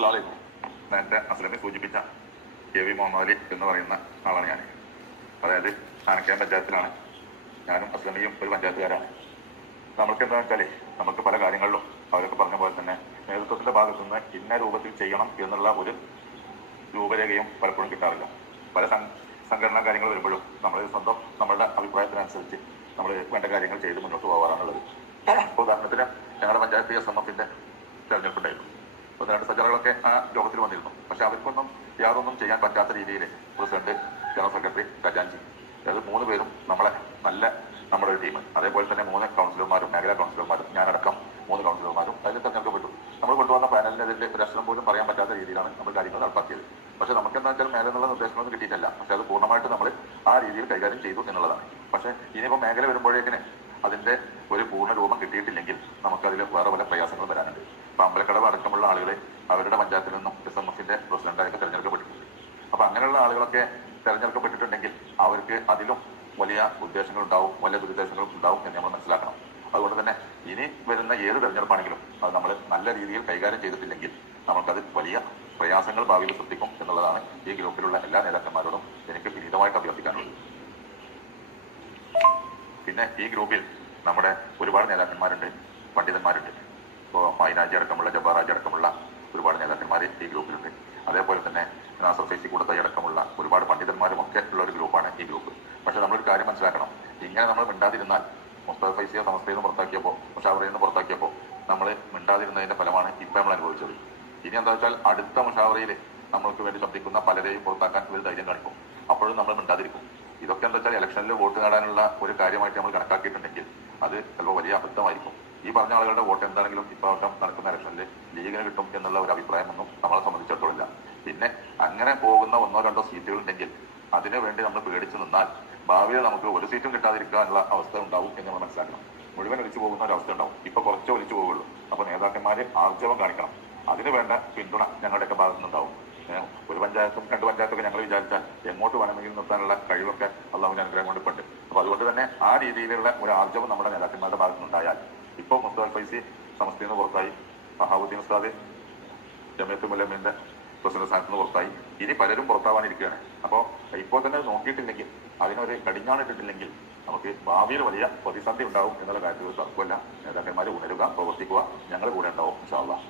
അസ്ലാലേക്കും നേരത്തെ അസ്ലമി സൂചിപ്പിച്ച K V Muhammad എന്ന് പറയുന്ന ആളാണ് ഞാൻ അതായത് ആനക്കയം പഞ്ചായത്തിലാണ്. ഞാനും അസ്ലമിയും ഒരു പഞ്ചായത്തുകാരാണ്. നമ്മൾക്ക് എന്താ വെച്ചാൽ നമുക്ക് പല കാര്യങ്ങളിലും അവരൊക്കെ പറഞ്ഞ പോലെ തന്നെ നേതൃത്വത്തിന്റെ ഭാഗത്തു നിന്ന് ഇന്ന രൂപത്തിൽ ചെയ്യണം എന്നുള്ള ഒരു രൂപരേഖയും പലപ്പോഴും കിട്ടാറില്ല. പല സംഘടനാ കാര്യങ്ങൾ വരുമ്പോഴും നമ്മൾ സ്വന്തം നമ്മളുടെ അഭിപ്രായത്തിനനുസരിച്ച് നമ്മൾ വേണ്ട കാര്യങ്ങൾ ചെയ്ത് മുന്നോട്ട് പോകാറാണുള്ളത് ഇപ്പോൾ ഉദാഹരണത്തിന് ഞങ്ങളുടെ പഞ്ചായത്ത് എസ് എം എഫിന്റെ തെരഞ്ഞെടുപ്പുണ്ടായിരുന്നു രണ്ട് ആ യോഗത്തിൽ വന്നിരുന്നു. പക്ഷെ അവർക്കൊന്നും യാതൊന്നും ചെയ്യാൻ പറ്റാത്ത രീതിയിൽ പ്രസിഡന്റ് ജനറൽ സെക്രട്ടറി ഖജാൻജി അതായത് മൂന്ന് പേരും നമ്മളെ നല്ല നമ്മുടെ ഒരു ടീം. അതേപോലെ തന്നെ മൂന്ന് കൗൺസിലർമാരും മേഖലാ കൗൺസിലർമാരും ഞാനടക്കം മൂന്ന് കൗൺസിലർമാരും അതിൽ തെരഞ്ഞെടുക്കപ്പെട്ടു നമ്മൾ കൊണ്ടുവന്ന പാനലിന് അതിന്റെ അക്ഷരം പോലും പറയാൻ പറ്റാത്ത രീതിയിലാണ് നമ്മൾ കാര്യങ്ങൾ നടപ്പാക്കിയത്. പക്ഷെ നമുക്ക് എന്താ വെച്ചാൽ മേലെ നിന്നുള്ള നിർദ്ദേശങ്ങളൊന്നും കിട്ടിയിട്ടില്ല. പക്ഷെ അത് പൂർണമായിട്ട് നമ്മൾ ആ രീതിയിൽ കൈകാര്യം ചെയ്തു എന്നുള്ളതാണ്. പക്ഷെ ഇനിയിപ്പോൾ മേഖല വരുമ്പോഴേക്കിന് അതിന്റെ ഒരു പൂർണ രൂപം കിട്ടിയിട്ടില്ലെങ്കിൽ നമുക്കതിൽ വേറെ പല പ്രയാസങ്ങൾ വരാനുണ്ട്. ഇപ്പൊ അമ്പലക്കടവ് അടക്കമുള്ള ആളുകളെ അവരുടെ പഞ്ചായത്തിൽ നിന്നും എസ് എം എഫിന്റെ പ്രസിഡന്റായിട്ട് തെരഞ്ഞെടുക്കപ്പെട്ടിട്ടുണ്ട്. അപ്പൊ അങ്ങനെയുള്ള ആളുകളൊക്കെ തെരഞ്ഞെടുക്കപ്പെട്ടിട്ടുണ്ടെങ്കിൽ അവർക്ക് അതിലും വലിയ ഉദ്ദേശങ്ങൾ ഉണ്ടാവും വലിയ ദുരുദ്ദേശങ്ങളും ഉണ്ടാവും എന്ന് നമ്മൾ മനസ്സിലാക്കണം. അതുകൊണ്ട് തന്നെ ഇനി വരുന്ന ഏത് തെരഞ്ഞെടുപ്പാണെങ്കിലും അത് നമ്മൾ നല്ല രീതിയിൽ കൈകാര്യം ചെയ്തിട്ടില്ലെങ്കിൽ നമുക്കത് വലിയ പ്രയാസങ്ങൾ ഭാവിയിൽ സൃഷ്ടിക്കും എന്നുള്ളതാണ് ഈ ഗ്രൂപ്പിലുള്ള എല്ലാ നേതാക്കന്മാരോടും എനിക്ക് വിനീതമായിട്ട് അഭ്യർത്ഥിക്കാനുള്ളത്. പിന്നെ ഈ ഗ്രൂപ്പിൽ നമ്മുടെ ഒരുപാട് നേതാക്കന്മാരുണ്ട് പണ്ഡിതന്മാരുണ്ട്. ഇപ്പോൾ മൈനാജി അടക്കമുള്ള ജബ്ബാറാജി അടക്കമുള്ള ഒരുപാട് നേതാക്കന്മാർ ഈ ഗ്രൂപ്പിലുണ്ട്. അതേപോലെ തന്നെ നാസർ ഫൈസി അടക്കമുള്ള ഒരുപാട് പണ്ഡിതന്മാരും ഒക്കെ ഉള്ള ഒരു ഗ്രൂപ്പാണ് ഈ ഗ്രൂപ്പ്. പക്ഷെ നമ്മളൊരു കാര്യം മനസ്സിലാക്കണം. ഇങ്ങനെ നമ്മൾ മിണ്ടാതിരുന്നാൽ മുസ്തഫ ഫൈസിയെ സമസ്തയിൽ നിന്ന് പുറത്താക്കിയപ്പോൾ മുഷാവറയിൽ നിന്ന് പുറത്താക്കിയപ്പോൾ നമ്മൾ മിണ്ടാതിരുന്നതിന്റെ ഫലമാണ് ഇപ്പം നമ്മൾ അനുഭവിച്ചത്. ഇനി എന്താ വെച്ചാൽ അടുത്ത മുഷാവറയിൽ നമ്മൾക്ക് വേണ്ടി ശബ്ദിക്കുന്ന പലരെയും പുറത്താക്കാൻ ഒരു ധൈര്യം കാണിക്കും. അപ്പോഴും നമ്മൾ മിണ്ടാതിരിക്കും. ഇതൊക്കെ എന്താ വെച്ചാൽ ഇലക്ഷനിൽ വോട്ട് നേടാനുള്ള ഒരു കാര്യമായിട്ട് നമ്മൾ കണക്കാക്കിയിട്ടുണ്ടെങ്കിൽ അത് ചിലപ്പോൾ വലിയ അബദ്ധമായിരിക്കും. ഈ പറഞ്ഞ ആളുകളുടെ വോട്ട് എന്താണെങ്കിലും ഇപ്രാവശ്യം നടക്കുന്ന ഇലക്ഷനിൽ ലീഗിന് കിട്ടും എന്നുള്ള ഒരു അഭിപ്രായമൊന്നും നമ്മളെ സംബന്ധിച്ചിടത്തോളം ഇല്ല. പിന്നെ അങ്ങനെ പോകുന്ന ഒന്നോ രണ്ടോ സീറ്റുകൾ ഉണ്ടെങ്കിൽ അതിനു വേണ്ടി നമ്മൾ പേടിച്ചു നിന്നാൽ ഭാവിയിൽ നമുക്ക് ഒരു സീറ്റും കിട്ടാതിരിക്കാനുള്ള അവസ്ഥ ഉണ്ടാവും എന്ന് നമ്മൾ മനസ്സിലാക്കണം. മുഴുവൻ ഒലിച്ചു പോകുന്ന ഒരു അവസ്ഥ ഉണ്ടാവും. ഇപ്പൊ കുറച്ചേ ഒലിച്ചു പോകുള്ളൂ. അപ്പൊ നേതാക്കന്മാര് ആർജവം കാണിക്കണം. അതിനു വേണ്ട പിന്തുണ ഞങ്ങളുടെയൊക്കെ ഭാഗത്തു നിന്നുണ്ടാവും ഒരു പഞ്ചായത്തും രണ്ട് പഞ്ചായത്തൊക്കെ ഞങ്ങൾ വിചാരിച്ചാൽ എങ്ങോട്ട് വേണമെങ്കിലും നിർത്താനുള്ള കഴിവൊക്കെ അള്ളാഹുവിന്റെ അനുഗ്രഹം കൊണ്ട് ഇപ്പുണ്ട് അപ്പൊ അതുകൊണ്ട് തന്നെ ആ രീതിയിലുള്ള ഒരു ആർജവം നമ്മുടെ നേതാക്കന്മാരുടെ ഭാഗത്തുനിന്നുണ്ടായാൽ ഇപ്പോൾ ഇപ്പൊ മുസ്തഫ ഫൈസി സമസ്തയിൽ നിന്ന് പുറത്തായി. മഹാബുദ്ദീൻ ഉസ്താദ് ജമിയത്ത് മുലമിന്റെ പ്രസിഡന്റ് സ്ഥാനത്ത് നിന്ന് പുറത്തായി. ഇനി പലരും പുറത്താവാൻ പുറത്താവാനിരിക്കുകയാണ് അപ്പോൾ ഇപ്പോൾ തന്നെ നോക്കിയിട്ടില്ലെങ്കിൽ അതിനൊരു കടിഞ്ഞാണിട്ടിട്ടില്ലെങ്കിൽ നമുക്ക് ഭാവിയിൽ വലിയ പ്രതിസന്ധി ഉണ്ടാവും എന്നുള്ള കാര്യത്തിൽ തർക്കമല്ല. നേതാക്കന്മാർ ഉണരുക പ്രവർത്തിക്കുക ഞങ്ങൾ കൂടെ ഉണ്ടാവും ഇൻഷാ അള്ളാഹ്